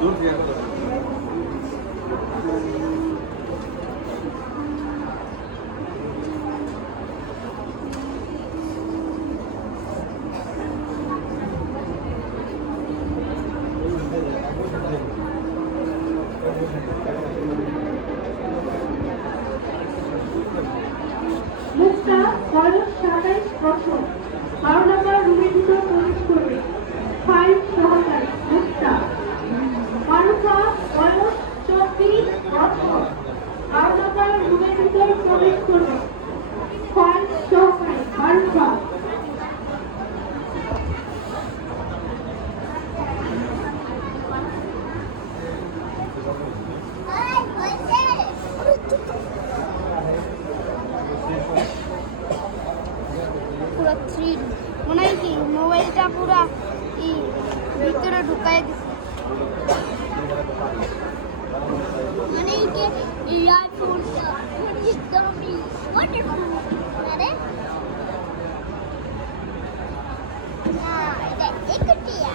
মুক্তা বয়স 27 বছর, 12 নম্বর রুমের ভিতর প্রবেশ করবে। ফাইল সহকারী মুক্তা। মারুফা বয়স 24 বছর, 12 নম্বর রুমের ভিতর প্রবেশ করবে। ফাইল সহকারী মারুফা। পুরো 3 মনে হয় কি মোবাইলটা পুরো ভিতরে ঢুকায় দিছে মানে কি এই আইফোনটা একদমই ওয়ান্ডারফুল আরে না এটা একটিয়া